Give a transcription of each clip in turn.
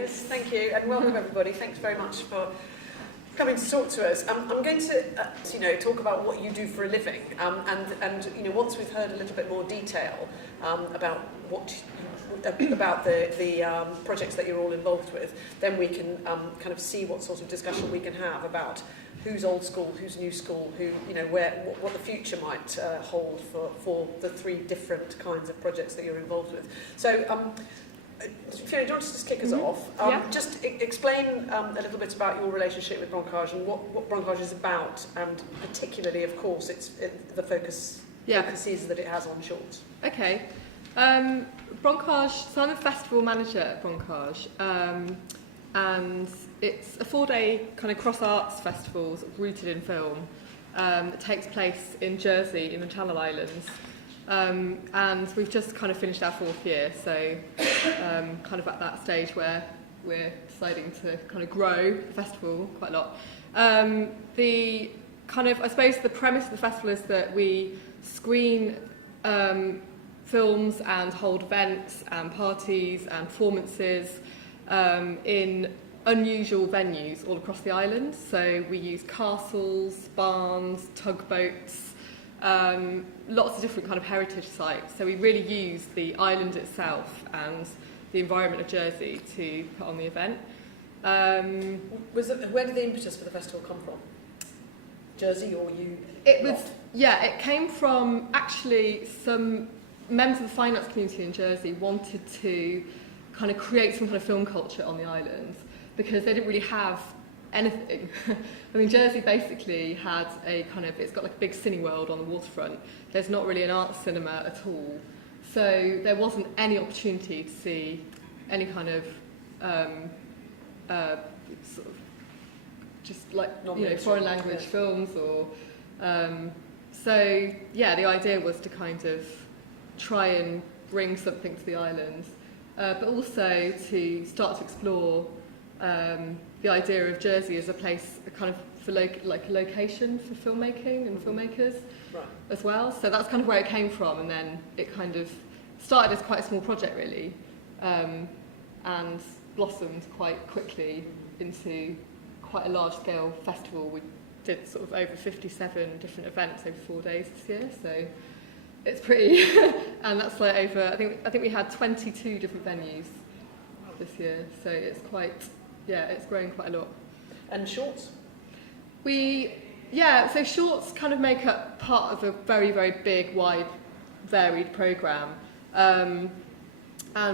Piers. Thank you, and welcome everybody. Thanks very much for coming to talk to us. I'm going to, talk about what you do for a living, and once we've heard a little bit more detail about about the projects that you're all involved with, then we can kind of see what sort of discussion we can have about who's old school, who's new school, what the future might hold for the three different kinds of projects that you're involved with. So, Fiona, do you want to just kick us off? Just explain a little bit about your relationship with Brancage and what Brancage is about, and particularly, of course, the focuses that it has on shorts. Okay. Brancage, so I'm a festival manager at Brancage, and it's a 4-day kind of cross-arts festival rooted in film that takes place in Jersey, in the Channel Islands. And we've just kind of finished our 4th year, so kind of at that stage where we're deciding to kind of grow the festival quite a lot. The kind of, I suppose the premise of the festival is that we screen films and hold events and parties and performances in unusual venues all across the island. So we use castles, barns, tugboats, lots of different kind of heritage sites. So we really use the island itself and the environment of Jersey to put on the event. Where did the impetus for the festival come from? Jersey, or you? It came from actually some members of the finance community in Jersey wanted to kind of create some kind of film culture on the island because they didn't really have anything. I mean, Jersey basically had it's got like a big cineworld on the waterfront. There's not really an art cinema at all. So there wasn't any opportunity to see any kind of sort of just like, foreign language films or... the idea was to kind of try and bring something to the island, but also to start to explore the idea of Jersey as a place, kind of for like a location for filmmaking and filmmakers as well. So that's kind of where it came from, and then it kind of started as quite a small project really, and blossomed quite quickly into quite a large-scale festival. We did sort of over 57 different events over 4 days this year, so it's pretty. And that's like over, I think we had 22 different venues this year, so it's quite, it's growing quite a lot. And shorts? So shorts kind of make up part of a very, very big, wide, varied programme. And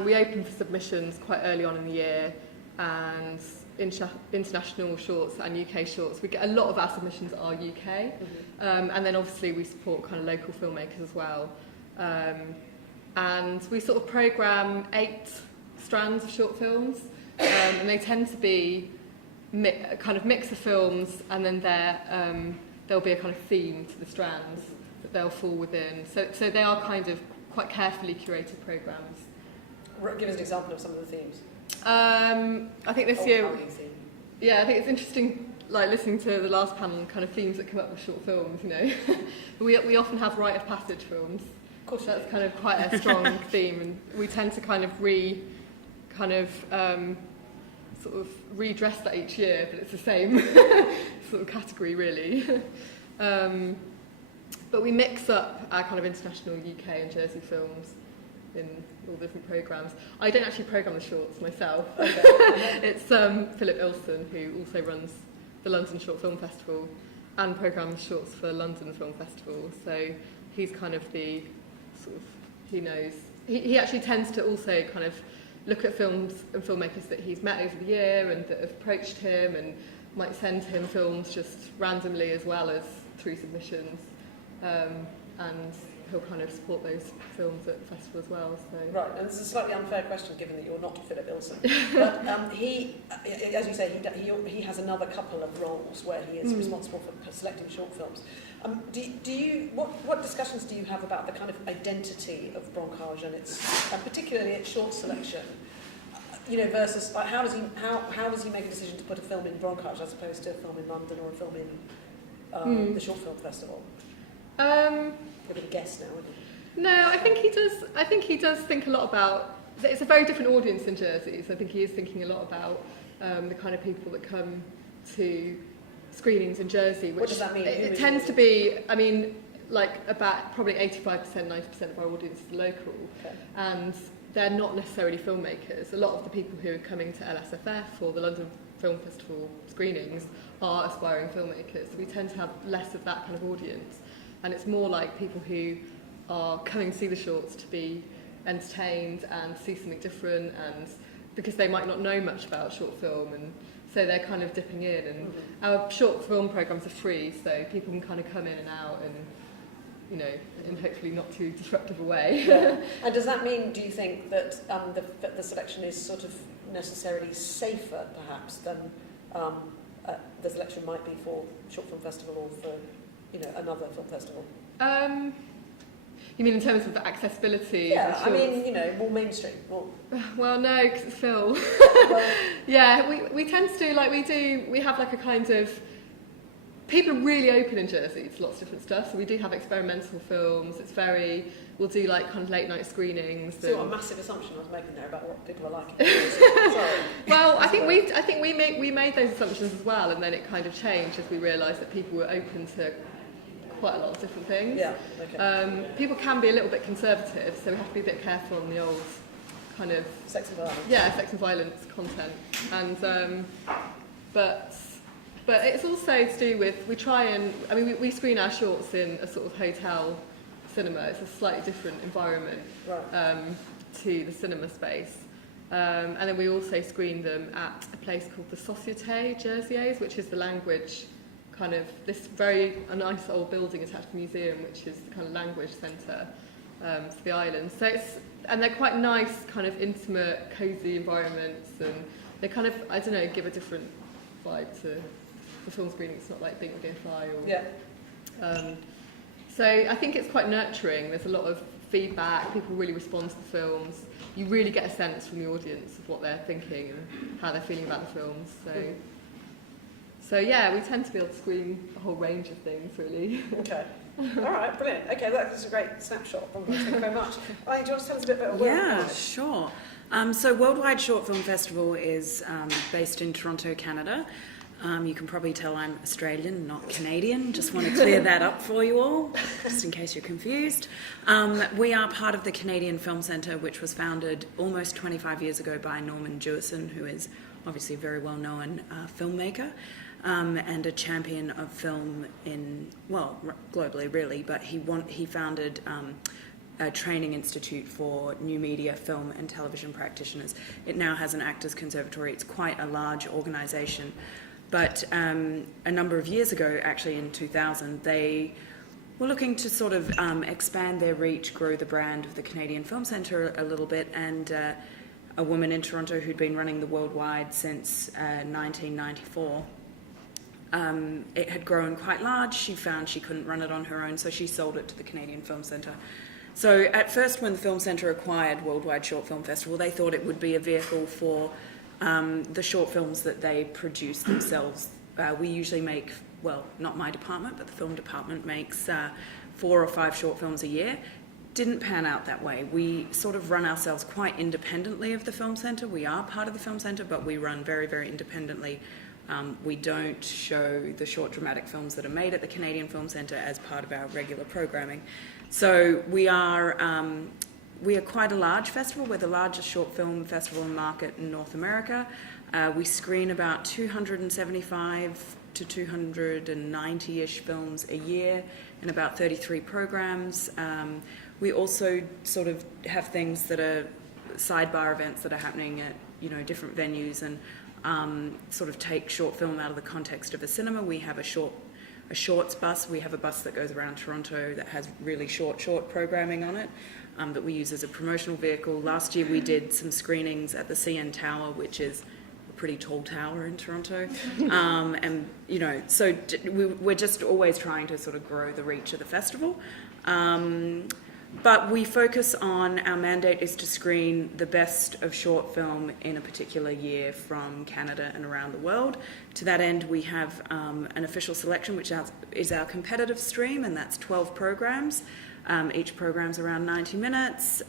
we opened for submissions quite early on in the year, and international shorts and UK shorts. We get a lot of our submissions are UK, and then obviously we support kind of local filmmakers as well. And we sort of programme 8 strands of short films, and they tend to be kind of mix of films, and then there'll be a kind of theme to the strands that they'll fall within. So they are kind of quite carefully curated programmes. Give us an example of some of the themes. I think this year, I think it's interesting, like listening to the last panel and kind of themes that come up with short films. We often have rite of passage films. Of course, that's kind of quite a strong theme, and we tend to kind of sort of redress that each year, but it's the same sort of category really. But we mix up our kind of international UK and Jersey films in all the different programmes. I don't actually programme the shorts myself. It's Philip Ilson, who also runs the London Short Film Festival and programmes shorts for London Film Festival. So he's kind of the sort of, he knows. He actually tends to also kind of look at films and filmmakers that he's met over the year and that have approached him, and might send him films just randomly as well as through submissions. And he'll kind of support those films at the festival as well. So. Right, and this is a slightly unfair question given that you're not Philip Ilson. But he, as you say, he has another couple of roles where he is responsible for selecting short films. What discussions do you have about the kind of identity of Brancage and particularly its short selection? Versus like, how does he make a decision to put a film in Brancage as opposed to a film in London or a film in the Short Film Festival? You're going to guess now, aren't you? No, I think he does. I think he does think a lot about it's a very different audience in Jersey, so I think he is thinking a lot about the kind of people that come to screenings in Jersey. Which what does that mean? It tends to be, I mean, like about probably 85%, 90% of our audience is local, and they're not necessarily filmmakers. A lot of the people who are coming to LSFF or the London Film Festival screenings are aspiring filmmakers. So we tend to have less of that kind of audience, and it's more like people who are coming to see the shorts to be entertained and see something different, and because they might not know much about short film, and so they're kind of dipping in. And our short film programmes are free, so people can kind of come in and out, and you know, in hopefully not too disruptive a way. Yeah. And does that mean, do you think, that the selection is sort of necessarily safer, perhaps, than the selection might be for Short Film Festival or for, you know, another film festival? You mean in terms of the accessibility? Yeah, I mean, you know, more mainstream. More... Well, no, because it's Phil. Well, yeah, we tend to do, like, we have like a kind of, people are really open in Jersey to lots of different stuff, so we do have experimental films. It's very, we'll do like kind of late night screenings. See what a massive assumption I was making there about what people are liking. Sorry. Well, I think we made those assumptions as well, and then it kind of changed as we realised that people were open to quite a lot of different things. Yeah, okay. People can be a little bit conservative, so we have to be a bit careful on the old kind of sex and violence. Yeah, sex and violence content, and but it's also to do with, we try and, I mean, we screen our shorts in a sort of hotel cinema. It's a slightly different environment to the cinema space. And then we also screen them at a place called the Societe Jersey's, which is the language kind of, this very nice old building attached to the museum, which is the kind of language centre for the island. So and they're quite nice, kind of intimate, cosy environments, and they kind of, I don't know, give a different vibe to the film screening. It's not like being a fly or... Yeah. So I think it's quite nurturing. There's a lot of feedback. People really respond to the films. You really get a sense from the audience of what they're thinking and how they're feeling about the films. So yeah, we tend to be able to screen a whole range of things, really. Okay. All right, brilliant. Okay, that's a great snapshot. Thank you very much. Do you want to tell us a bit about Worldwide? Yeah, sure. So Worldwide Short Film Festival is based in Toronto, Canada. You can probably tell I'm Australian, not Canadian. Just want to clear that up for you all, just in case you're confused. We are part of the Canadian Film Centre, which was founded almost 25 years ago by Norman Jewison, who is obviously a very well-known filmmaker and a champion of film in, well, globally really, but he founded a training institute for new media, film and television practitioners. It now has an actors conservatory. It's quite a large organisation. But a number of years ago, actually in 2000, they were looking to sort of expand their reach, grow the brand of the Canadian Film Centre a little bit, and a woman in Toronto who'd been running the Worldwide since 1994. It had grown quite large. She found she couldn't run it on her own, so she sold it to the Canadian Film Centre. So at first, when the Film Centre acquired Worldwide Short Film Festival, they thought it would be a vehicle for the short films that they produce themselves. We usually make, well, not my department, but the film department makes 4 or 5 short films a year. Didn't pan out that way. We sort of run ourselves quite independently of the Film Centre. We are part of the Film Centre, but we run very, very independently. We don't show the short dramatic films that are made at the Canadian Film Centre as part of our regular programming. So we are quite a large festival. We're the largest short film festival and market in North America. We screen about 275 to 290-ish films a year in about 33 programs. We also sort of have things that are sidebar events that are happening at, you know, different venues, and sort of take short film out of the context of a cinema. We have a shorts bus. We have a bus that goes around Toronto that has really short programming on it. That we use as a promotional vehicle. Last year we did some screenings at the CN Tower, which is a pretty tall tower in Toronto. And, you know, so we're just always trying to sort of grow the reach of the festival. But we focus on, our mandate is to screen the best of short film in a particular year from Canada and around the world. To that end, we have an official selection, which is our competitive stream, and that's 12 programs. Each program's around 90 minutes.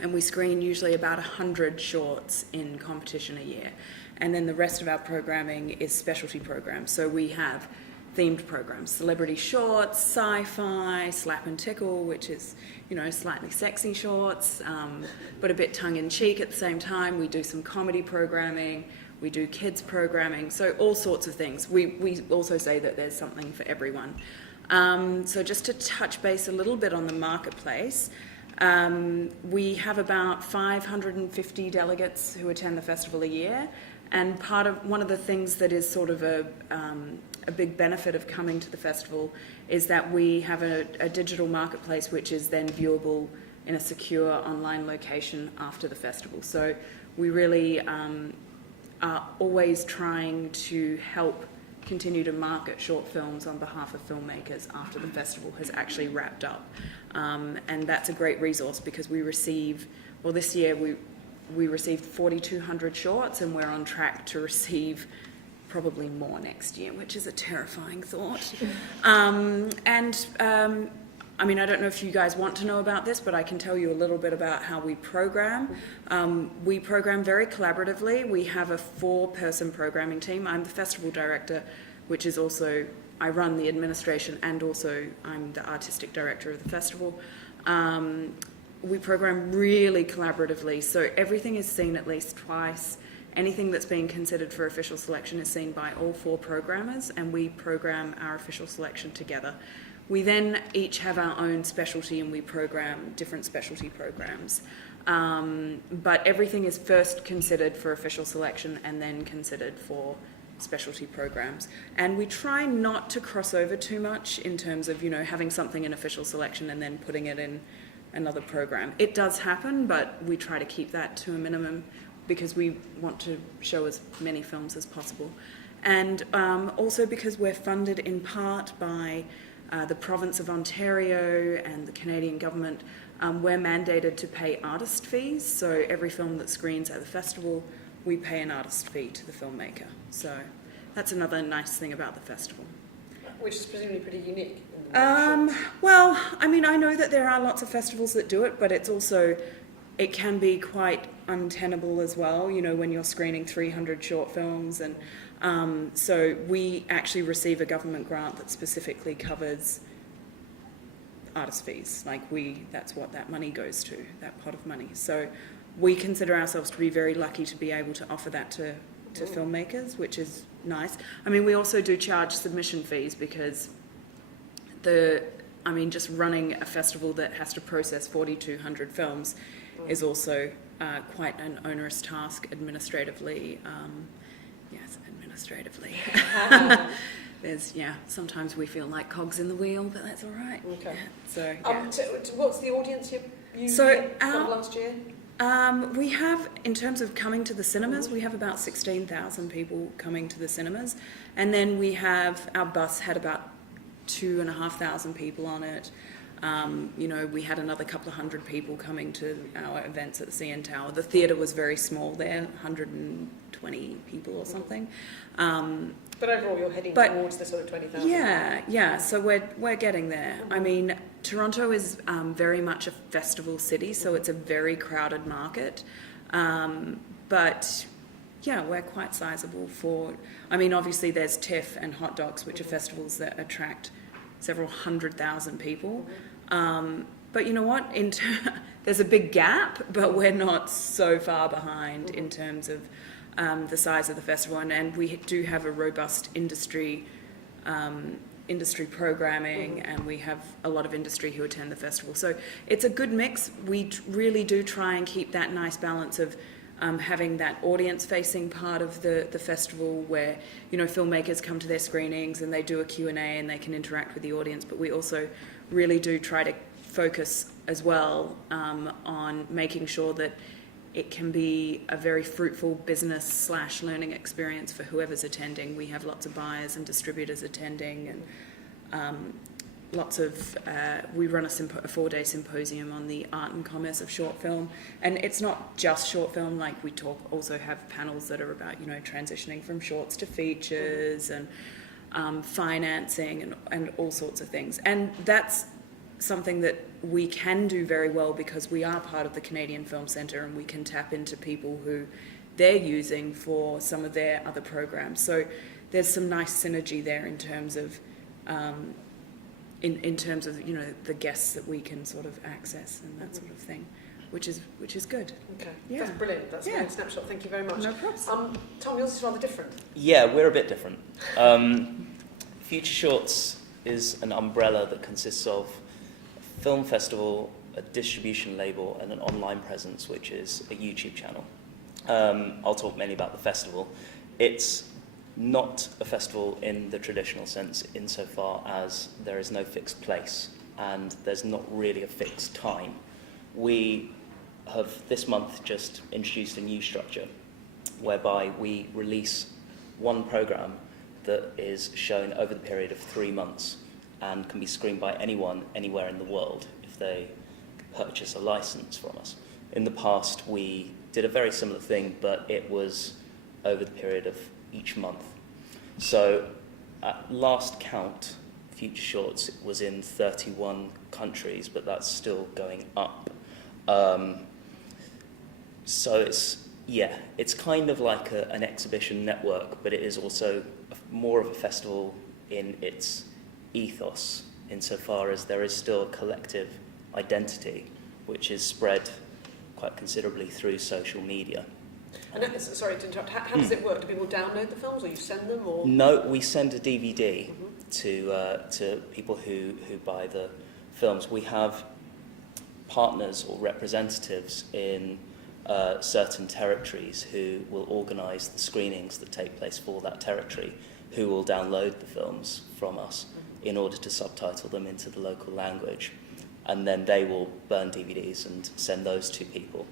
and we screen usually about 100 shorts in competition a year. And then the rest of our programming is specialty programs. So we have themed programs, celebrity shorts, sci-fi, slap and tickle, which is, you know, slightly sexy shorts, but a bit tongue-in-cheek at the same time. We do some comedy programming, we do kids programming, so all sorts of things. We also say that there's something for everyone. So just to touch base a little bit on the marketplace, we have about 550 delegates who attend the festival a year, and one of the things that is sort of a big benefit of coming to the festival is that we have a digital marketplace which is then viewable in a secure online location after the festival. So we really are always trying to help continue to market short films on behalf of filmmakers after the festival has actually wrapped up. And that's a great resource because we receive, well, this year we received 4,200 shorts, and we're on track to receive probably more next year, which is a terrifying thought. I mean, I don't know if you guys want to know about this, but I can tell you a little bit about how we program. We program very collaboratively. We have a 4-person programming team. I'm the festival director, which is also, I run the administration, and also I'm the artistic director of the festival. We program really collaboratively, so everything is seen at least twice. Anything that's being considered for official selection is seen by all 4 programmers, and we program our official selection together. We then each have our own specialty, and we program different specialty programs. But everything is first considered for official selection and then considered for specialty programs. And we try not to cross over too much in terms of, you know, having something in official selection and then putting it in another program. It does happen, but we try to keep that to a minimum because we want to show as many films as possible. And also because we're funded in part by the province of Ontario and the Canadian government, we're mandated to pay artist fees. So every film that screens at the festival, we pay an artist fee to the filmmaker. So that's another nice thing about the festival. Which is presumably pretty unique. Well, I mean, I know that there are lots of festivals that do it, but it's also, it can be quite untenable as well, you know, when you're screening 300 short films. And so we actually receive a government grant that specifically covers artist fees. Like that's what that money goes to, that pot of money. So we consider ourselves to be very lucky to be able to offer that to filmmakers, which is nice. I mean, we also do charge submission fees because just running a festival that has to process 4,200 films is also quite an onerous task administratively. Yes, administratively. Sometimes we feel like cogs in the wheel, but that's all right. Okay. Yeah, so what's the audience you from last year? We have, in terms of coming to the cinemas, we have about 16,000 people coming to the cinemas, and then we have, our bus had about 2,500 people on it. We had another couple of hundred people coming to our events at the CN Tower. The theatre was very small there, 120 people or something. But overall, you're heading towards the sort of 20,000. Yeah. So we're getting there. I mean, Toronto is very much a festival city, so it's a very crowded market. But yeah, we're quite sizable for. I mean, obviously there's TIFF and Hot Docs, which are festivals that attract several 100,000 people. But you know what? There's a big gap, but we're not so far behind in terms of the size of the festival, and we do have a robust industry programming, and we have a lot of industry who attend the festival. So it's a good mix. We really do try and keep that nice balance of having that audience-facing part of the festival where, you know, filmmakers come to their screenings and they do a Q&A and they can interact with the audience, but we also really do try to focus as well on making sure that it can be a very fruitful business/learning experience for whoever's attending. We have lots of buyers and distributors attending, and we run a 4-day symposium on the art and commerce of short film. And it's not just short film, like we also have panels that are about, you know, transitioning from shorts to features and financing and all sorts of things. And that's something that we can do very well because we are part of the Canadian Film Centre, and we can tap into people who they're using for some of their other programs. So there's some nice synergy there in terms of in terms of, you know, the guests that we can sort of access and that sort of thing, which is good. Okay, Yeah. that's brilliant. That's a Yeah. great snapshot. Thank you very much. No problem. Tom, yours is rather different. Yeah, we're a bit different. Future Shorts is an umbrella that consists of a film festival, a distribution label, and an online presence, which is a YouTube channel. I'll talk mainly about the festival. It's not a festival in the traditional sense, insofar as there is no fixed place and there's not really a fixed time. We have this month just introduced a new structure whereby we release one programme that is shown over the period of 3 months and can be screened by anyone, anywhere in the world, if they purchase a licence from us. In the past, we did a very similar thing, but it was over the period of each month. So at last count, Future Shorts was in 31 countries, but that's still going up. So it's kind of like an exhibition network, but it is also more of a festival in its ethos, insofar as there is still a collective identity, which is spread quite considerably through social media. And sorry to interrupt. How does it work? Do people download the films, or you send them, or? No, we send a DVD to people who buy the films. We have partners or representatives in certain territories who will organise the screenings that take place for that territory, who will download the films from us in order to subtitle them into the local language, and then they will burn DVDs and send those to people.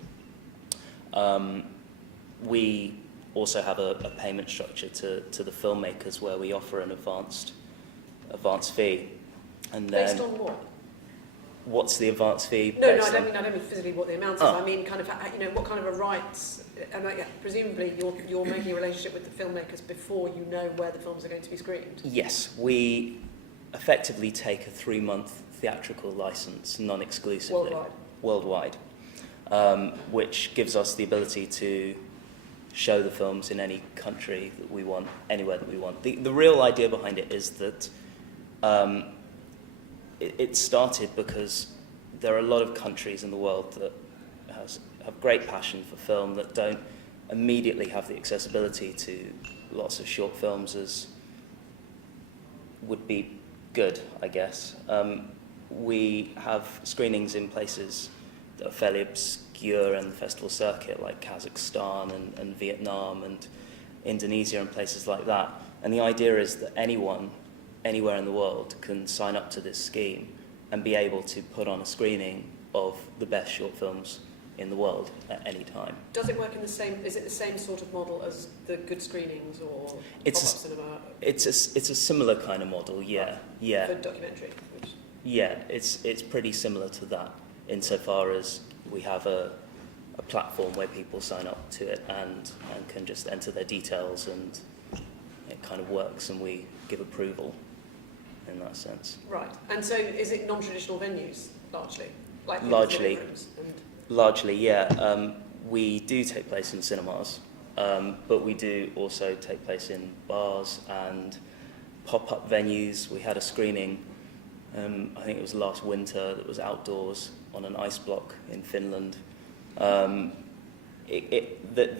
We also have a payment structure to the filmmakers where we offer an advanced fee, and then Based on what? what's the advance fee? No, based I on? don't mean physically what the amount is. Oh. I mean kind of, you know, what kind of a rights, and presumably you're making a relationship with the filmmakers before you know where the films are going to be screened. Yes, we effectively take a 3-month theatrical license, non-exclusively. Worldwide. Which gives us the ability to show the films in any country that we want, anywhere that we want. The real idea behind it is that it started because there are a lot of countries in the world that have great passion for film that don't immediately have the accessibility to lots of short films as would be good, I guess. We have screenings in places that are fairly obscure in the festival circuit, like Kazakhstan and Vietnam and Indonesia and places like that. And the idea is that anyone, anywhere in the world, can sign up to this scheme and be able to put on a screening of the best short films in the world at any time. Does it work in the same? Is it the same sort of model as the good screenings or pop-up cinema? It's a similar kind of model, yeah, Right. yeah. For documentary. Which... Yeah, it's pretty similar to that, insofar as we have a platform where people sign up to it and can just enter their details, and it kind of works, and we give approval in that sense. Right. And so is it non-traditional venues, largely? Like Largely. rooms and... Largely, yeah. We do take place in cinemas, but we do also take place in bars and pop-up venues. We had a screening, I think it was last winter, that was outdoors on an ice block in Finland. The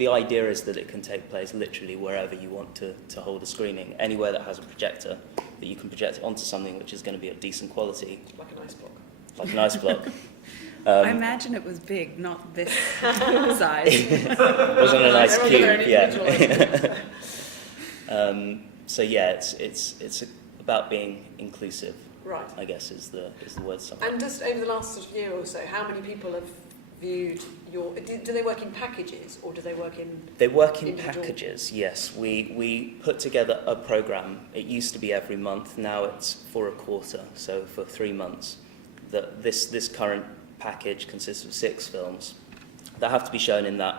idea is that it can take place literally wherever you want to hold a screening, anywhere that has a projector, that you can project it onto something which is going to be of decent quality. Like an ice block. Like an ice block. I imagine it was big, not this size. It wasn't an ice cube, yeah. So yeah, it's about being inclusive. Right. I guess is the word summary. And just over the last sort of year or so, how many people have viewed your... Do they work in packages, or do they work in... They work in individual... packages, yes. We put together a programme. It used to be every month, now it's for a quarter, so for 3 months. This current package consists of 6 films that have to be shown in that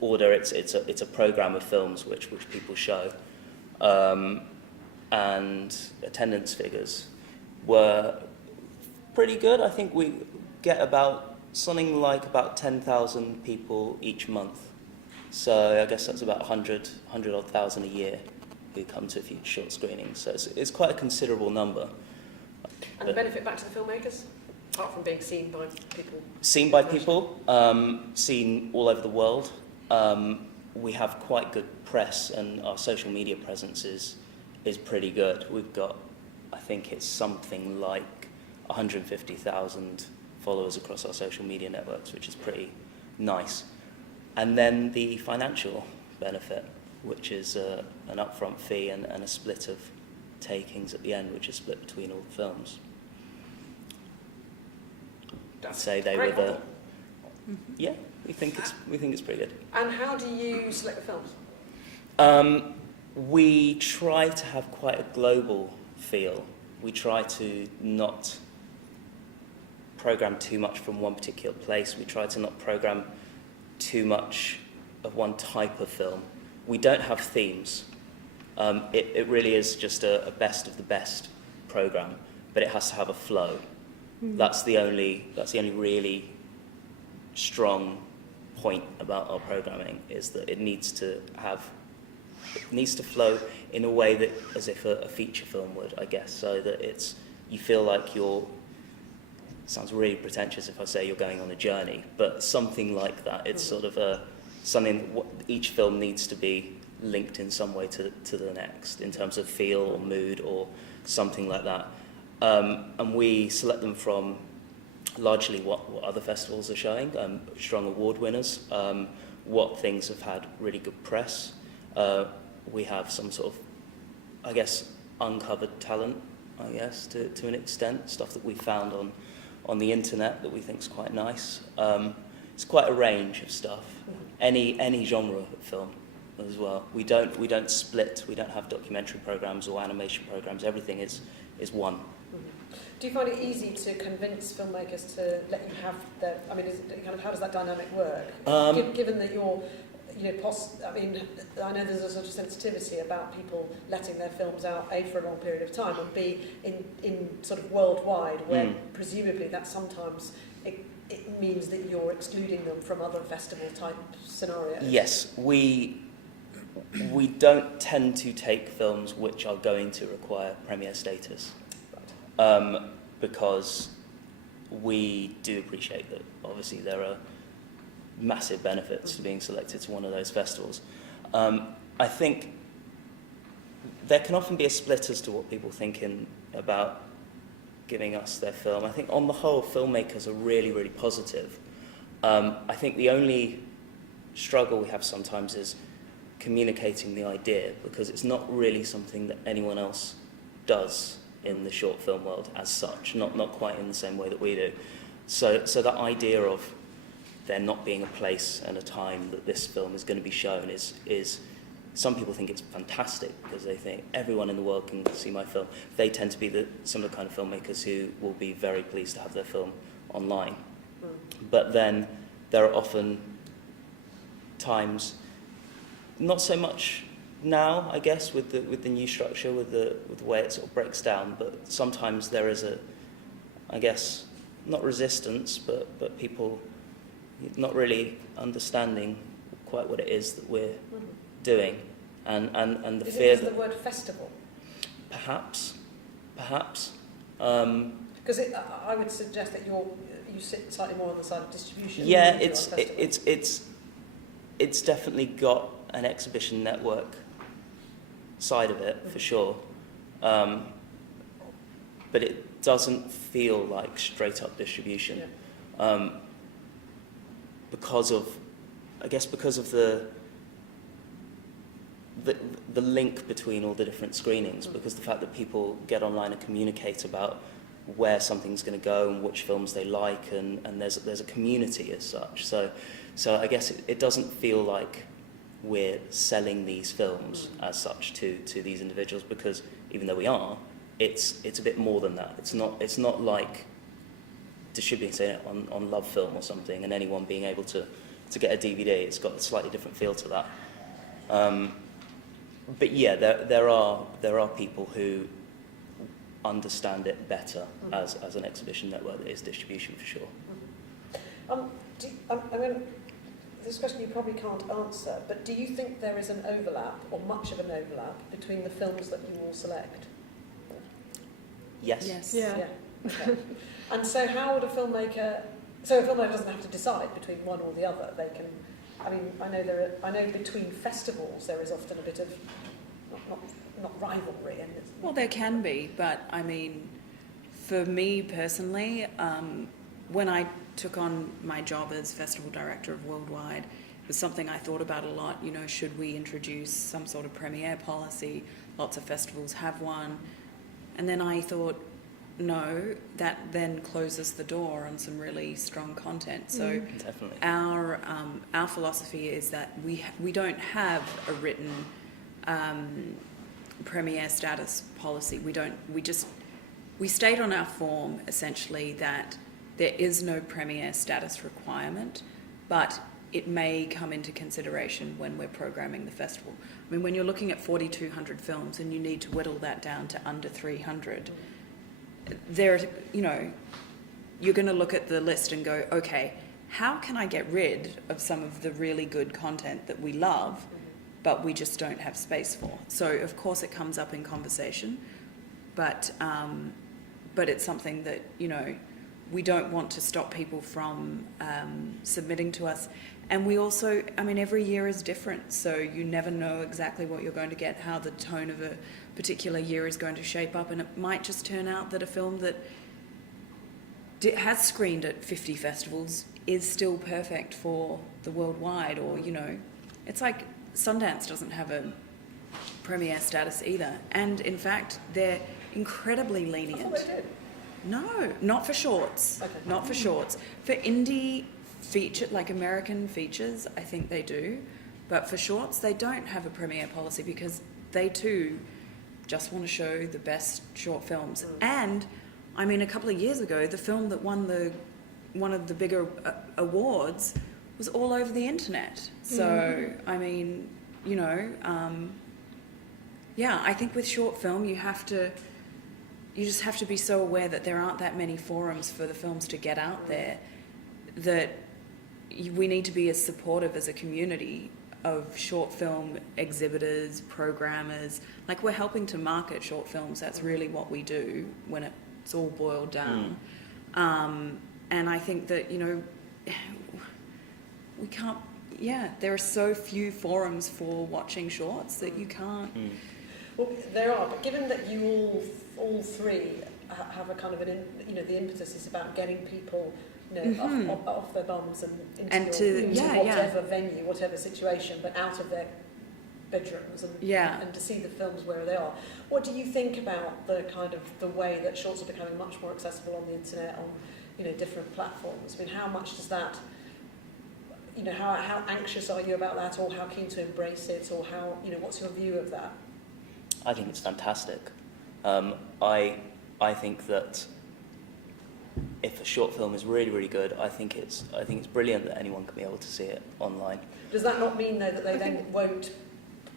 order. It's a programme of films which people show, and attendance figures were pretty good. I think we get about something like about 10,000 people each month. So I guess that's about 100 odd thousand a year who come to future short screenings. So it's quite a considerable number. And the benefit back to the filmmakers, apart from being seen by people? Seen by people, seen all over the world. We have quite good press, and our social media presence is pretty good. We've got, I think it's something like 150,000 followers across our social media networks, which is pretty nice. And then the financial benefit, which is an upfront fee and a split of takings at the end, which is split between all the films. I'd say they were the... Yeah, we think it's pretty good. And how do you select the films? We try to have quite a global feel. We try to not program too much from one particular place. We try to not program too much of one type of film. We don't have themes. It really is just a best of the best program, but it has to have a flow. That's the only really strong point about our programming, is that it needs to flow in a way that, as if a feature film would, I guess, so that you feel like it sounds really pretentious if I say you're going on a journey, but something like that. It's sort of each film needs to be linked in some way to the next, in terms of feel or mood or something like that. And we select them from largely what other festivals are showing, strong award winners, what things have had really good press. We have some sort of, I guess, uncovered talent, I guess, to an extent, stuff that we found on the internet that we think is quite nice. It's quite a range of stuff, any genre of film as well. We don't split. We don't have documentary programs or animation programs. Everything is one. Do you find it easy to convince filmmakers to let you have their? I mean, how does that dynamic work? Given that you're, I know there's a sort of sensitivity about people letting their films out, A, for a long period of time, and B, in sort of worldwide, where presumably that sometimes it means that you're excluding them from other festival type scenarios. Yes, we don't tend to take films which are going to require premiere status. Because we do appreciate that obviously there are massive benefits to being selected to one of those festivals. I think there can often be a split as to what people think about giving us their film. I think on the whole, filmmakers are really, really positive. I think the only struggle we have sometimes is communicating the idea, because it's not really something that anyone else does in the short film world as such, not quite in the same way that we do. So that idea of there not being a place and a time that this film is going to be shown is some people think it's fantastic, because they think everyone in the world can see my film. They tend to be some of the kind of filmmakers who will be very pleased to have their film online. But then there are often times, not so much now, I guess, with the new structure, with the way it sort of breaks down, but sometimes there is I guess, not resistance, but people not really understanding quite what it is that we're doing, and the fear that... Is it the word festival? Perhaps. Because I would suggest that you sit slightly more on the side of distribution. Yeah, it's definitely got an exhibition network side of it, for sure, but it doesn't feel like straight up distribution, because of the link between all the different screenings, because the fact that people get online and communicate about where something's going to go and which films they like, and there's a community as such. So I guess it doesn't feel like we're selling these films as such to these individuals, because even though we are, it's a bit more than that. It's not like distributing, say, on Love Film or something, and anyone being able to get a DVD. It's got a slightly different feel to that. But yeah, there are people who understand it better as an exhibition network that is distribution for sure. This question you probably can't answer, but do you think there is an overlap, or much of an overlap, between the films that you all select? Yes. Yes. Yeah. Okay. And so how would a filmmaker... So a filmmaker doesn't have to decide between one or the other. They can... I mean, I know between festivals there is often a bit of... Not rivalry. And Well, there can be, but I mean, for me personally, when I took on my job as festival director of Worldwide, it was something I thought about a lot. You know, should we introduce some sort of premiere policy? Lots of festivals have one. And then I thought, no, that then closes the door on some really strong content. So Definitely. our philosophy is that we don't have a written premiere status policy. We state on our form essentially that there is no premiere status requirement, but it may come into consideration when we're programming the festival. I mean, when you're looking at 4,200 films and you need to whittle that down to under 300, you're going to look at the list and go, okay, how can I get rid of some of the really good content that we love, but we just don't have space for? So, of course, it comes up in conversation, but it's something that, we don't want to stop people from submitting to us. And we also, I mean, every year is different, so you never know exactly what you're going to get, how the tone of a particular year is going to shape up, and it might just turn out that a film that has screened at 50 festivals is still perfect for the Worldwide, or, it's like Sundance doesn't have a premiere status either, and in fact, they're incredibly lenient. I thought they did. No, not for shorts. Okay. Not for shorts. For indie feature, like American features, I think they do. But for shorts, they don't have a premiere policy because they too just want to show the best short films. And, I mean, a couple of years ago, the film that won one of the bigger awards was all over the internet. So, I mean, I think with short film, you just have to be so aware that there aren't that many forums for the films to get out there, that we need to be as supportive as a community of short film exhibitors, programmers. Like, we're helping to market short films. That's really what we do when it's all boiled down. And I think that, we can't, there are so few forums for watching shorts that you can't... Well, there are, but given that you all three have a kind of the impetus is about getting people, off their bums and into whatever venue, whatever situation, but out of their bedrooms and to see the films where they are. What do you think about the kind of the way that shorts are becoming much more accessible on the internet, on different platforms? I mean, how much does that? How anxious are you about that, or how keen to embrace it, or how what's your view of that? I think it's fantastic. I think that if a short film is really, really good, I think it's brilliant that anyone can be able to see it online. Does that not mean though that they then won't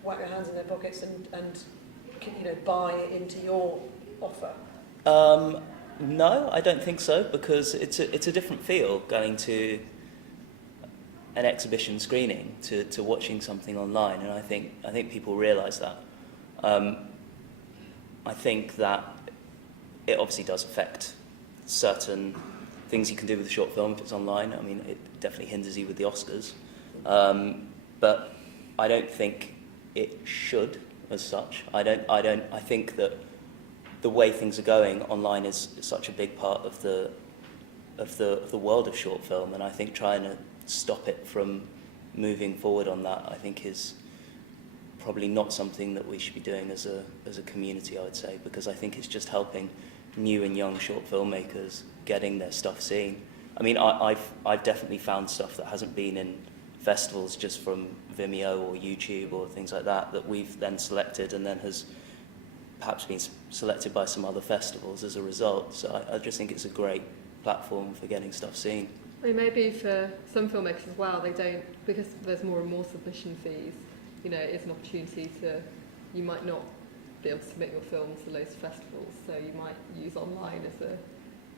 whack their hands in their pockets and buy into your offer? No, I don't think so, because it's a different feel going to an exhibition screening to watching something online, and I think people realise that. I think that it obviously does affect certain things you can do with a short film if it's online. I mean, it definitely hinders you with the Oscars. But I don't think it should as such. I think that the way things are going online is such a big part of the world of short film, and I think trying to stop it from moving forward on that, I think, is probably not something that we should be doing as a community, I would say, because I think it's just helping new and young short filmmakers getting their stuff seen. I mean, I've definitely found stuff that hasn't been in festivals just from Vimeo or YouTube or things like that we've then selected and then has perhaps been selected by some other festivals as a result. So I just think it's a great platform for getting stuff seen. I mean, maybe for some filmmakers as well, they don't, because there's more and more submission fees, it's an opportunity you might not be able to submit your film to loads of festivals, so you might use online as a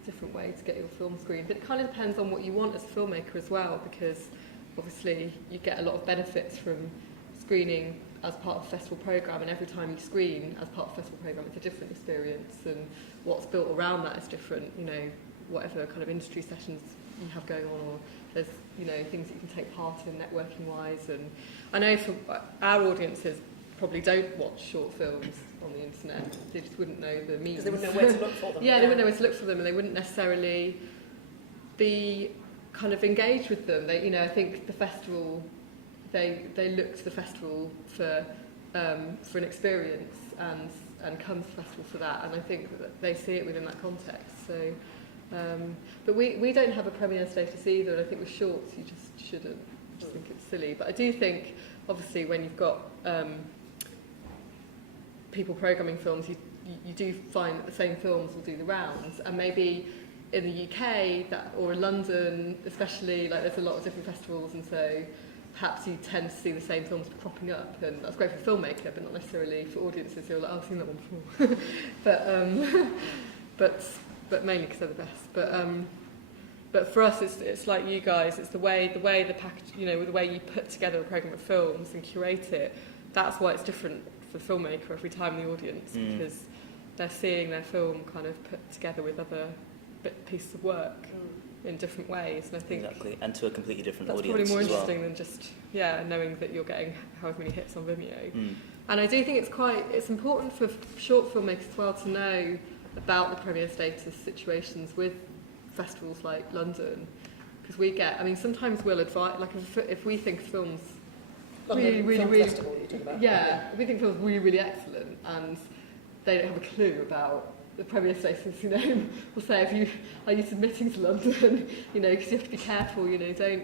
different way to get your film screened. But it kind of depends on what you want as a filmmaker as well, because obviously you get a lot of benefits from screening as part of a festival programme, and every time you screen as part of a festival programme it's a different experience, and what's built around that is different, you know, whatever kind of industry sessions you have going on, or there's, you know, things that you can take part in networking wise. And I know for our audiences probably don't watch short films on the internet, they just wouldn't know the means. Because they wouldn't know where to look for them. Yeah, they wouldn't know where to look for them, and they wouldn't necessarily be kind of engaged with them. They, you know, I think the festival, they look to the festival for an experience and come to the festival for that, and I think that they see it within that context. So, but we don't have a premiere status either, and I think with shorts you just shouldn't. I just think it's silly. But I do think, obviously, when you've got people programming films, you do find that the same films will do the rounds, and maybe in the UK or in London especially, like there's a lot of different festivals, and so perhaps you tend to see the same films cropping up, and that's great for a filmmaker, but not necessarily for audiences who are like, oh, I've seen that one before. but mainly because they're the best. But for us, it's like you guys. It's the way the package, you know, the way you put together a program of films and curate it. That's why it's different for the filmmaker every time, the audience, because they're seeing their film kind of put together with other pieces of work in different ways, and I think exactly, and to a completely different that's audience. Probably more as well. interesting than just knowing that you're getting however many hits on Vimeo. And I do think it's important for short filmmakers as well to know about the premiere status situations with festivals like London, because we get, I mean, sometimes we'll advise, like if we think films really festival you're talking about. Yeah, if we think films really excellent and they don't have a clue about the premiere status, you know, we'll say, are you submitting to London, you know, because you have to be careful, you know, don't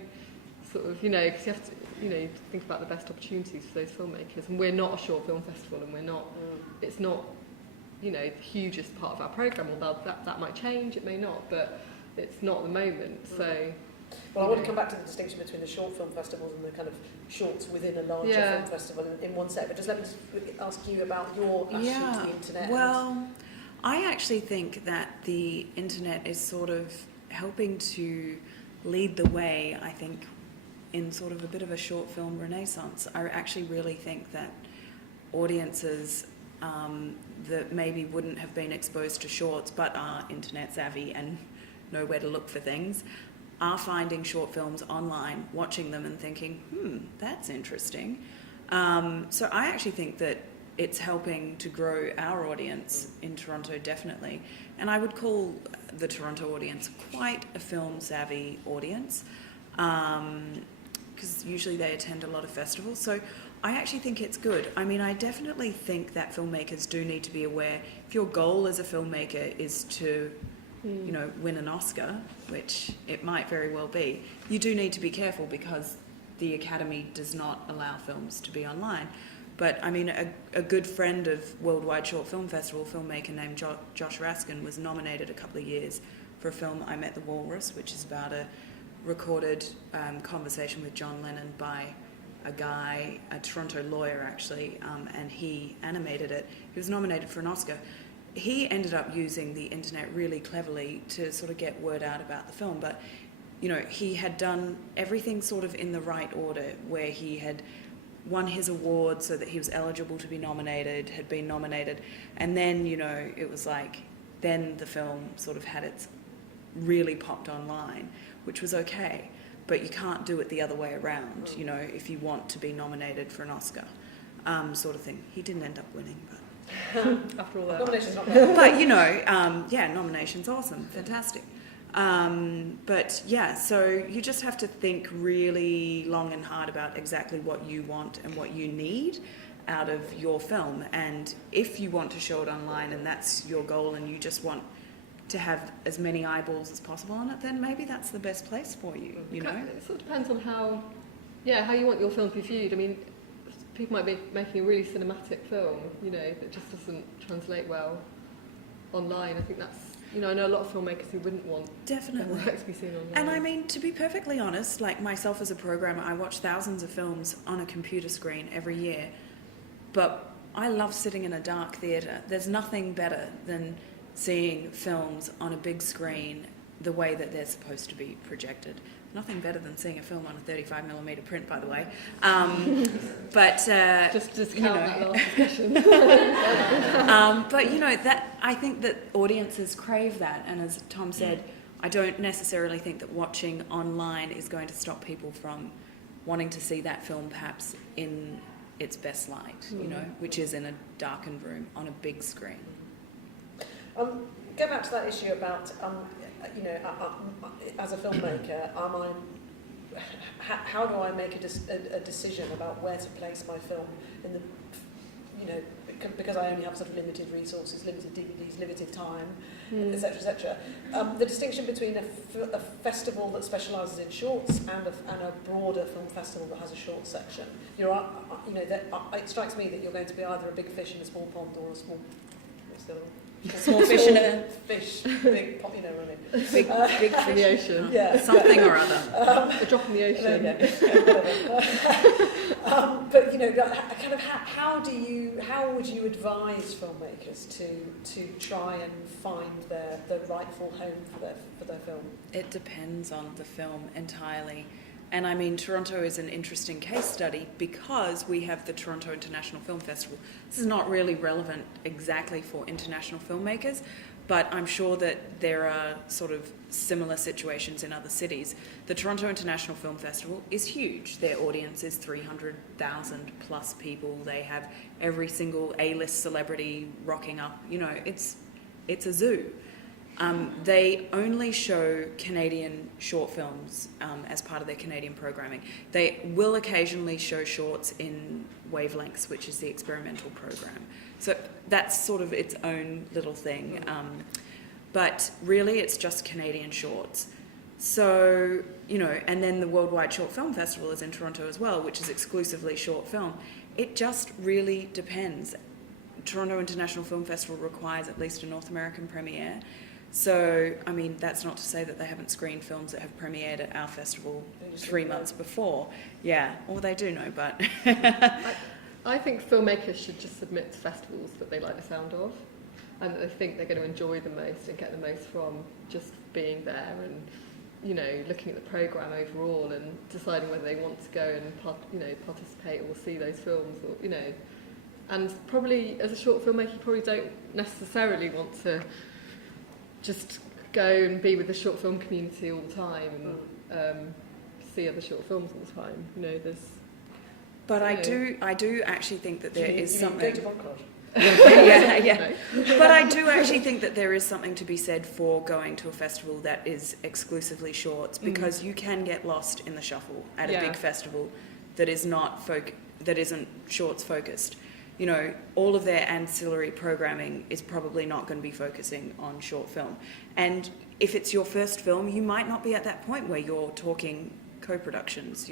sort of, you know, because you have to, you know, think about the best opportunities for those filmmakers, and we're not a short film festival, and we're not, it's not, you know, the hugest part of our programme, although that might change, it may not, but it's not at the moment, so... Well, I want to come back to the distinction between the short film festivals and the kind of shorts within a larger film festival in one set, but just let me ask you about your attitude to the internet. Well, I actually think that the internet is sort of helping to lead the way, I think, in sort of a bit of a short film renaissance. I actually really think that audiences that maybe wouldn't have been exposed to shorts but are internet savvy and know where to look for things are finding short films online, watching them and thinking, that's interesting. So I actually think that it's helping to grow our audience in Toronto, definitely. And I would call the Toronto audience quite a film-savvy audience, because usually they attend a lot of festivals. So I actually think it's good. I mean, I definitely think that filmmakers do need to be aware. If your goal as a filmmaker is to, you know, win an Oscar, which it might very well be, you do need to be careful, because the Academy does not allow films to be online. But I mean, a good friend of Worldwide Short Film Festival, a filmmaker named Josh Raskin, was nominated a couple of years for a film, I Met the Walrus, which is about a recorded conversation with John Lennon by a guy, a Toronto lawyer actually, and he animated it. He was nominated for an Oscar. He ended up using the internet really cleverly to sort of get word out about the film, but you know, he had done everything sort of in the right order, where he had won his award so that he was eligible to be nominated, had been nominated, and then, you know, it was like, then the film sort of had its really popped online, which was okay, but you can't do it the other way around, you know, if you want to be nominated for an Oscar, sort of thing. He didn't end up winning, but after all that. Nomination's not bad. but, you know, nomination's awesome, fantastic. But yeah, so you just have to think really long and hard about exactly what you want and what you need out of your film. And if you want to show it online and that's your goal and you just want to have as many eyeballs as possible on it, then maybe that's the best place for you, you know? It sort of depends on how you want your film to be viewed. I mean, people might be making a really cinematic film, you know, that just doesn't translate well online. I think that's, you know, I know a lot of filmmakers who wouldn't want their work to be seen online. And I mean, to be perfectly honest, like myself as a programmer, I watch thousands of films on a computer screen every year, but I love sitting in a dark theatre. There's nothing better than seeing films on a big screen the way that they're supposed to be projected. Nothing better than seeing a film on a 35mm print, by the way. But Just discount that last discussion. but that I think that audiences crave that, and as Tom said, I don't necessarily think that watching online is going to stop people from wanting to see that film perhaps in its best light, which is in a darkened room on a big screen. Go back to that issue about, as a filmmaker, how do I make a decision about where to place my film in the, because I only have sort of limited resources, limited DVDs, limited time, etc., etc. The distinction between a festival that specialises in shorts and a broader film festival that has a short section. It strikes me that you're going to be either a big fish in a small pond or a small. What's the other one? Small fish in a fish, big pond, what I mean. big fish in the ocean. Yeah. Something or other. A drop in the ocean. But kind of how would you advise filmmakers to try and find the rightful home for their film? It depends on the film entirely. And I mean, Toronto is an interesting case study because we have the Toronto International Film Festival. This is not really relevant exactly for international filmmakers, but I'm sure that there are sort of similar situations in other cities. The Toronto International Film Festival is huge. Their audience is 300,000 plus people. They have every single A-list celebrity rocking up. It's a zoo. They only show Canadian short films as part of their Canadian programming. They will occasionally show shorts in Wavelengths, which is the experimental program. So that's sort of its own little thing. But really it's just Canadian shorts. So, and then the Worldwide Short Film Festival is in Toronto as well, which is exclusively short film. It just really depends. Toronto International Film Festival requires at least a North American premiere. So, I mean, that's not to say that they haven't screened films that have premiered at our festival 3 months before. Yeah, or they do know, but... I think filmmakers should just submit to festivals that they like the sound of and that they think they're going to enjoy the most and get the most from just being there and, looking at the programme overall and deciding whether they want to go and, participate or see those films or, And probably, as a short filmmaker, you probably don't necessarily want to just go and be with the short film community all the time and see other short films all the time. But I do actually think that there is something. Yeah. But I do actually think that there is something to be said for going to a festival that is exclusively shorts, because you can get lost in the shuffle at a big festival that is that isn't shorts focused. All of their ancillary programming is probably not going to be focusing on short film. And if it's your first film, you might not be at that point where you're talking co-productions,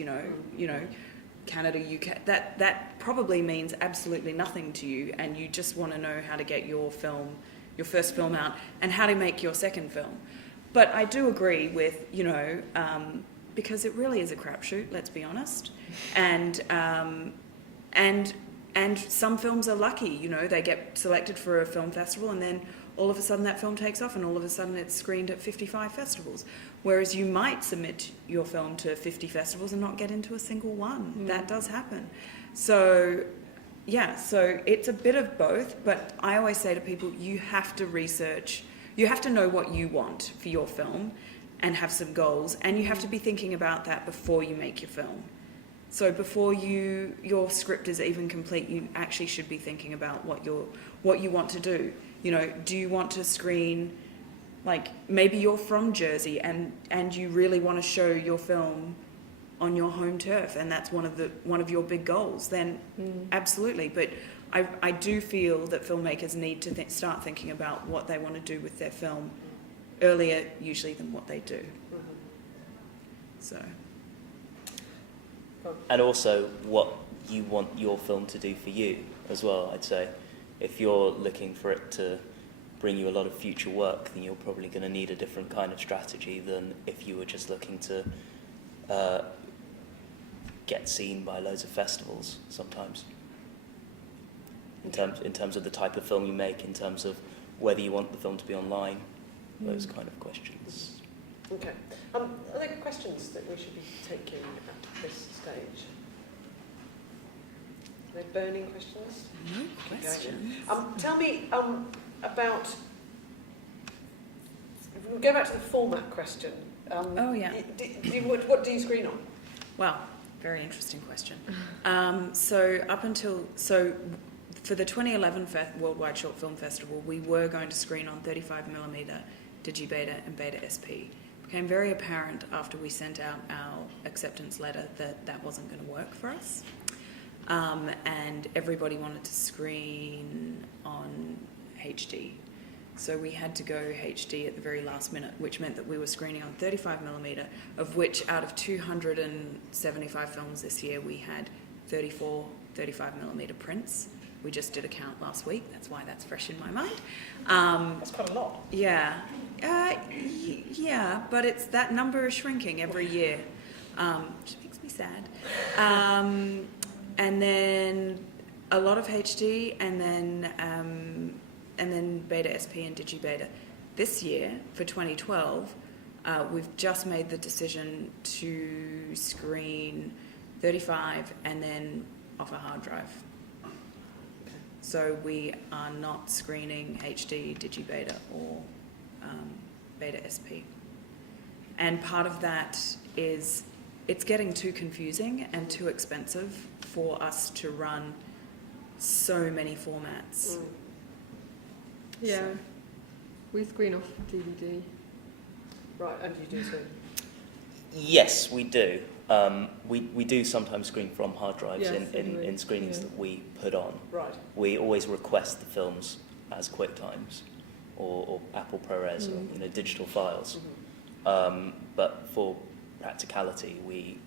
Canada, UK. That probably means absolutely nothing to you, and you just want to know how to get your first film out and how to make your second film. But I do agree with, because it really is a crapshoot, let's be honest. And some films are lucky, they get selected for a film festival and then all of a sudden that film takes off and all of a sudden it's screened at 55 festivals. Whereas you might submit your film to 50 festivals and not get into a single one. That does happen. So, so it's a bit of both, but I always say to people, you have to research, you have to know what you want for your film and have some goals, and you have to be thinking about that before you make your film. So before your script is even complete, you actually should be thinking about what you want to do. Do you want to screen, like maybe you're from Jersey and you really want to show your film on your home turf, and that's one of your big goals, then absolutely. But I do feel that filmmakers need to start thinking about what they want to do with their film earlier usually than what they do. So. And also what you want your film to do for you as well, I'd say. If you're looking for it to bring you a lot of future work, then you're probably going to need a different kind of strategy than if you were just looking to get seen by loads of festivals sometimes. in terms of the type of film you make, in terms of whether you want the film to be online, those kind of questions. Okay. Are there questions that we should be taking at this stage? Are there burning questions? No questions. Tell me about. We'll go back to the format question. Oh, yeah. What do you screen on? Well, very interesting question. So for the 2011 Worldwide Short Film Festival, we were going to screen on 35mm Digibeta and Beta SP. It became very apparent after we sent out our acceptance letter that that wasn't going to work for us. And everybody wanted to screen on HD. So we had to go HD at the very last minute, which meant that we were screening on 35mm, of which out of 275 films this year, we had 34 35mm prints. We just did a count last week. That's why that's fresh in my mind. That's quite a lot. Yeah. Yeah, but that number is shrinking every year, which makes me sad. And then a lot of HD, and then Beta SP and Digibeta. This year, for 2012, we've just made the decision to screen 35 and then off a hard drive. So we are not screening HD, Digibeta, or Beta SP. And part of that is it's getting too confusing and too expensive for us to run so many formats. Yeah, So. we screen off DVD. Right, and you do too. Yes, we do. We do sometimes screen from hard drives Yes, in screenings that we put on. Right. We always request the films as QuickTimes or Apple ProRes or digital files. But for practicality, we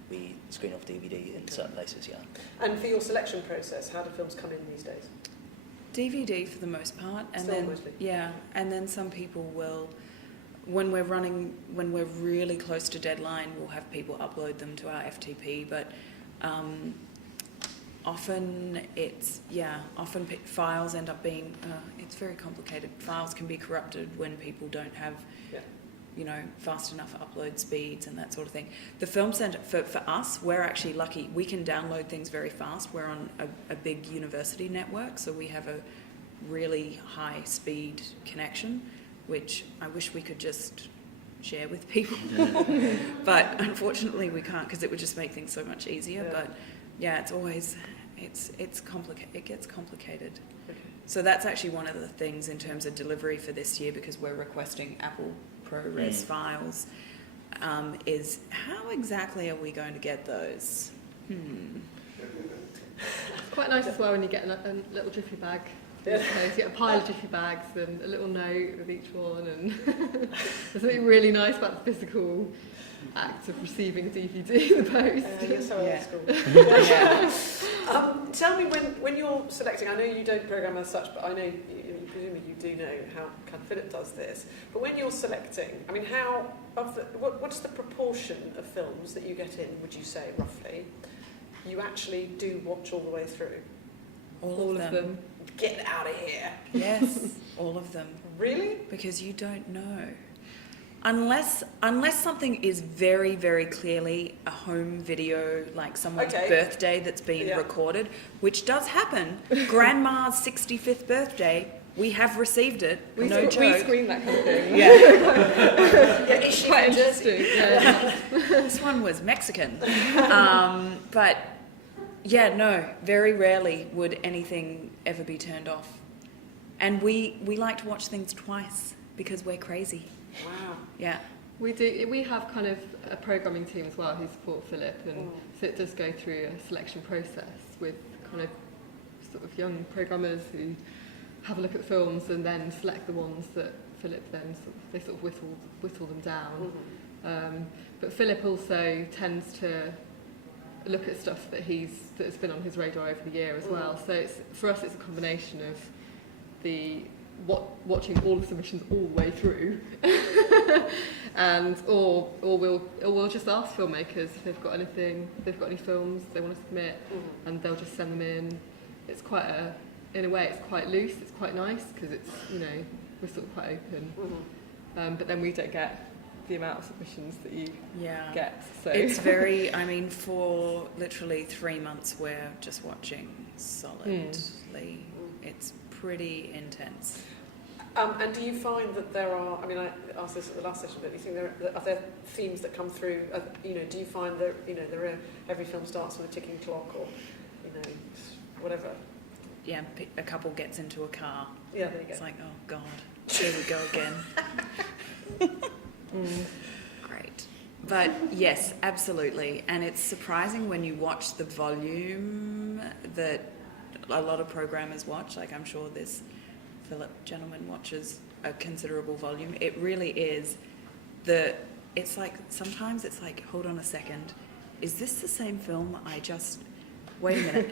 screen off DVD in certain places, yeah. And for your selection process, how do films come in these days? DVD for the most part, and Still then mostly. yeah, and then some people will, when we're really close to deadline, we'll have people upload them to our FTP. But often files end up being it's very complicated. Files can be corrupted when people don't have fast enough upload speeds and that sort of thing. The Film Centre, for us, we're actually lucky. We can download things very fast. We're on a big university network, so we have a really high speed connection, which I wish we could just share with people. But unfortunately we can't, because it would just make things so much easier. Yeah. But yeah, it's always, it's complicated. It gets complicated. Okay. So that's actually one of the things in terms of delivery for this year, because we're requesting Apple ProRes files, is how exactly are we going to get those? Quite nice as well when you get a little jiffy bag. You get a pile of jiffy bags and a little note with each one, and there's something really nice about the physical act of receiving a DVD in the post. You're so old school. Tell me, when you're selecting, I know you don't program as such, but I know presumably you do know how kind of Philip does this. But when you're selecting, I mean, what's the proportion of films that you get in, would you say, roughly, you actually do watch all the way through? All of them. Get out of here. Yes, all of them. Really? Because you don't know. Unless something is very, very clearly a home video, like someone's birthday that's been recorded, which does happen. Grandma's 65th birthday, we have received it. We no joke. We screen that kind of thing. Yeah. Is she Quite from Jersey? interesting. This one was Mexican. But yeah, no, very rarely would anything ever be turned off. And we like to watch things twice because we're crazy. Wow. Yeah. We do. We have kind of a programming team as well who support Philip, and so it does go through a selection process with kind of sort of young programmers who have a look at films and then select the ones that Philip then sort of whittle them down. But Philip also tends to look at stuff that's been on his radar over the year as well. So for us it's a combination of watching all the submissions all the way through, and or we'll just ask filmmakers if they've got any films they want to submit, and they'll just send them in. It's quite in a way, it's quite loose. It's quite nice because it's, you know, we're sort of quite open. But then we don't get the amount of submissions that you get. So it's very, I mean, for literally 3 months, we're just watching solidly. It's pretty intense. And do you find that there are, I mean, I asked this at the last session, but do you think are there themes that come through, you know, do you find that, you know, every film starts with a ticking clock or, you know, whatever? Yeah, a couple gets into a car. Yeah, there you go. It's like, oh God, here we go again. Great. But yes, absolutely. And it's surprising when you watch the volume that a lot of programmers watch. Like, I'm sure this Philip gentleman watches a considerable volume. It really is it's like, sometimes it's like, hold on a second, is this the same film wait a minute.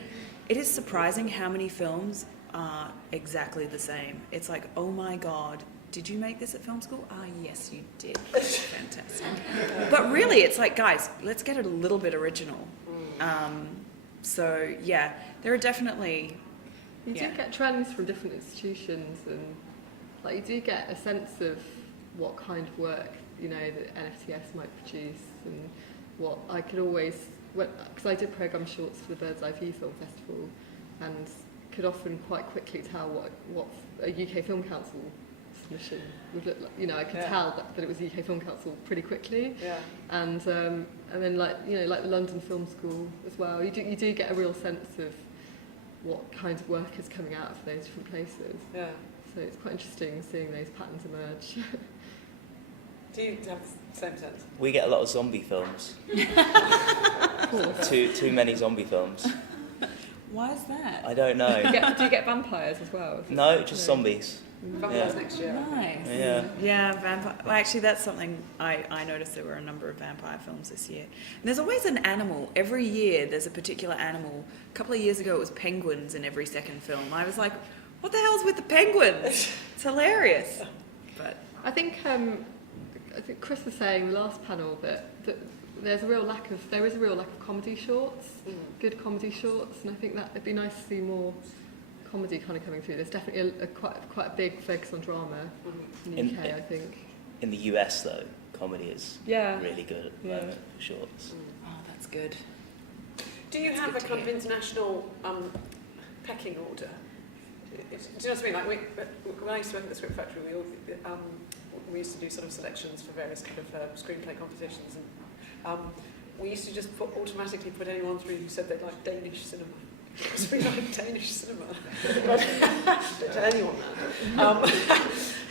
It is surprising how many films are exactly the same. It's like, oh my God, did you make this at film school? Ah, yes, you did. Fantastic. But really, it's like, guys, let's get it a little bit original. So yeah, there are definitely... You do get trends from different institutions, and like you do get a sense of what kind of work, you know, that NFTS might produce, and what I could always, because I did programme shorts for the Bird's Eye View Film Festival, and could often quite quickly tell what a UK Film Council submission would look like. You know, I could tell that it was UK Film Council pretty quickly. Yeah. And then, like, you know, like the London Film School as well. You do get a real sense of what kinds of work is coming out of those different places. Yeah. So it's quite interesting seeing those patterns emerge. Do you have the same sense? We get a lot of zombie films. Too many zombie films. Why is that? I don't know. Do you get vampires as well? No, just zombies. Vampires next year. Nice. Yeah, vampire. Well, actually, that's something I noticed. There were a number of vampire films this year. And there's always an animal. Every year, there's a particular animal. A couple of years ago, it was penguins in every second film. I was like, what the hell's with the penguins? It's hilarious. But I think Chris was saying in the last panel that there is a real lack of comedy shorts, good comedy shorts, and I think that it'd be nice to see more comedy kind of coming through. There's definitely quite a big focus on drama in the UK, I think. In the US, though, comedy is really good at the moment for shorts. Oh, that's good. Do you have a kind of international pecking order? Do you know what I mean? Like when I used to work at the Script Factory, we used to do sort of selections for various kind of screenplay competitions, and we used to just automatically put anyone through who said they'd like Danish cinema. Because we like Danish cinema. Don't tell anyone that.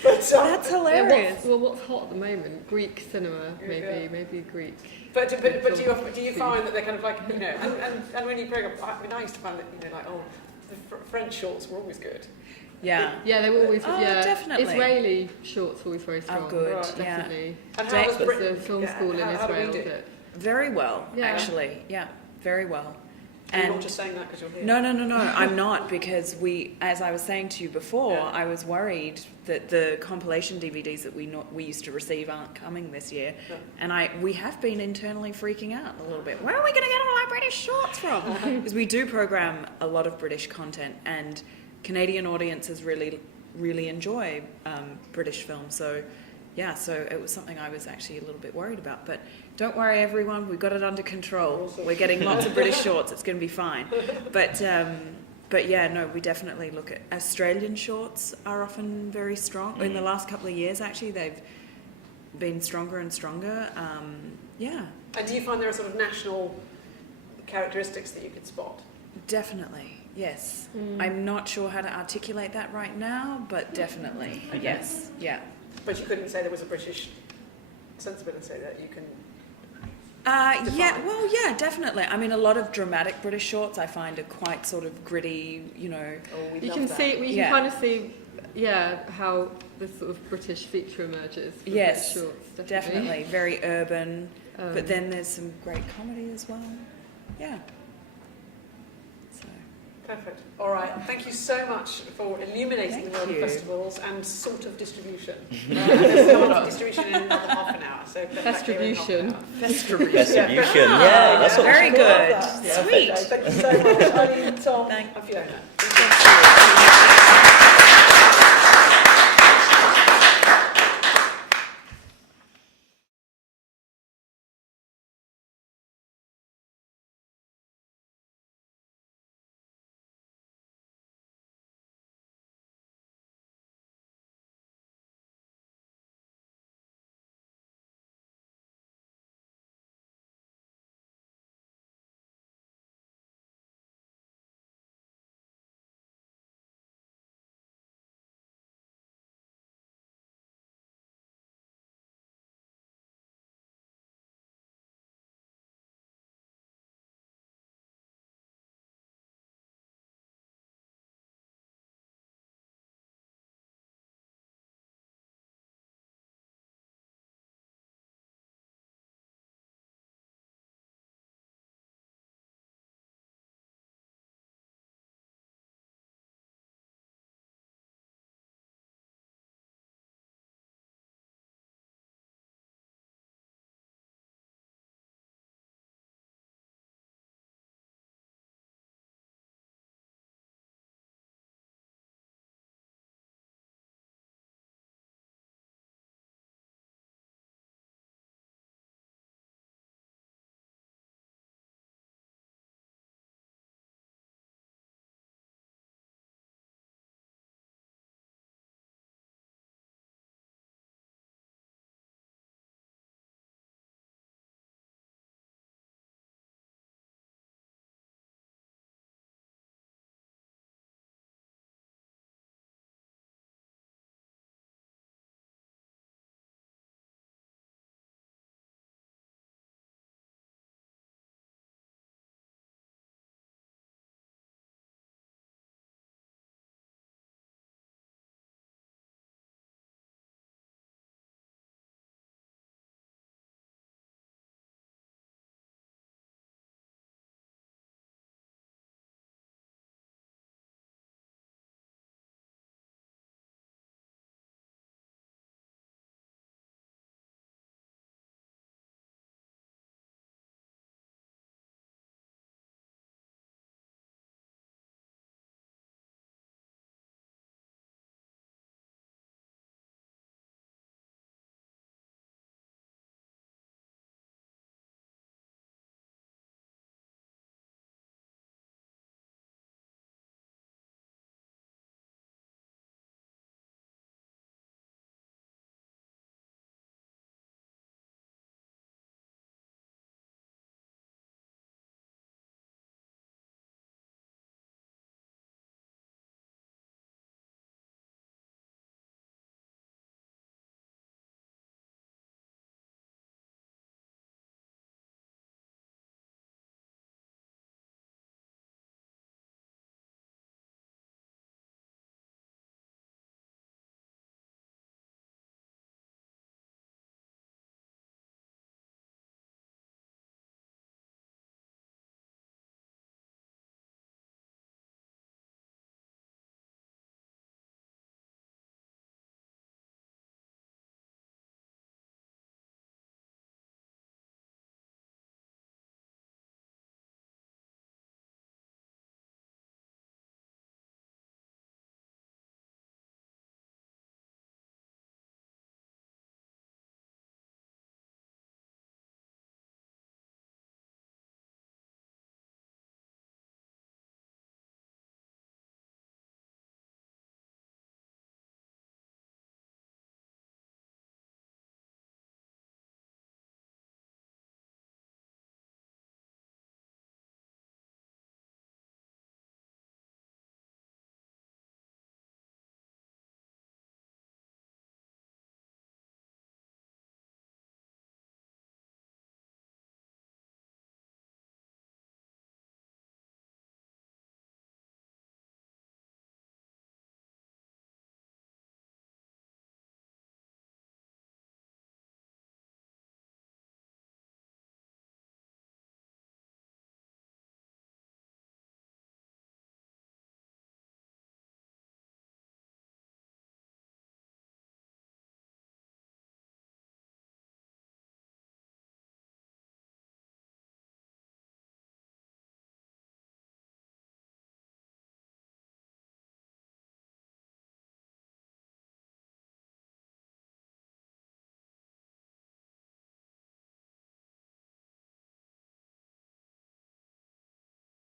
That's hilarious. What's hot at the moment? Greek cinema, maybe Greek. But do you find that they're kind of like, you know, and when you program, I mean, I used to find that, you know, like, the French shorts were always good. Yeah. Yeah, they were always definitely. Israeli shorts were always very strong. Oh, good. Right, definitely. And how was the film school in Israel? Very well, actually. Yeah, very well. And you're not just saying that because you're here. No, I'm not, because as I was saying to you before, I was worried that the compilation DVDs that we used to receive aren't coming this year, and we have been internally freaking out a little bit. Where are we going to get all our British shorts from? Because we do program a lot of British content, and Canadian audiences really, really enjoy British films. So it was something I was actually a little bit worried about. But don't worry, everyone, we've got it under control. Awesome. We're getting lots of British shorts. It's going to be fine. But yeah, no, we definitely look at Australian shorts are often very strong. In the last couple of years, actually, they've been stronger and stronger. Yeah. And do you find there are sort of national characteristics that you could spot? Definitely. Yes. I'm not sure how to articulate that right now, but definitely. Yes. Yeah. But you couldn't say there was a British sensibility that you can yeah, definitely. I mean, a lot of dramatic British shorts I find are quite sort of gritty, you know. You can kind of see, how the sort of British feature emerges. Yes, shorts, definitely. Very urban, but then there's some great comedy as well. Yeah. Perfect. All right. Thank you so much for illuminating the world of festivals and sort of distribution. There's distribution in another half an hour. So distribution. Distribution. Yeah, that's what very good. Sweet. Thank you so much. Tom and Fiona.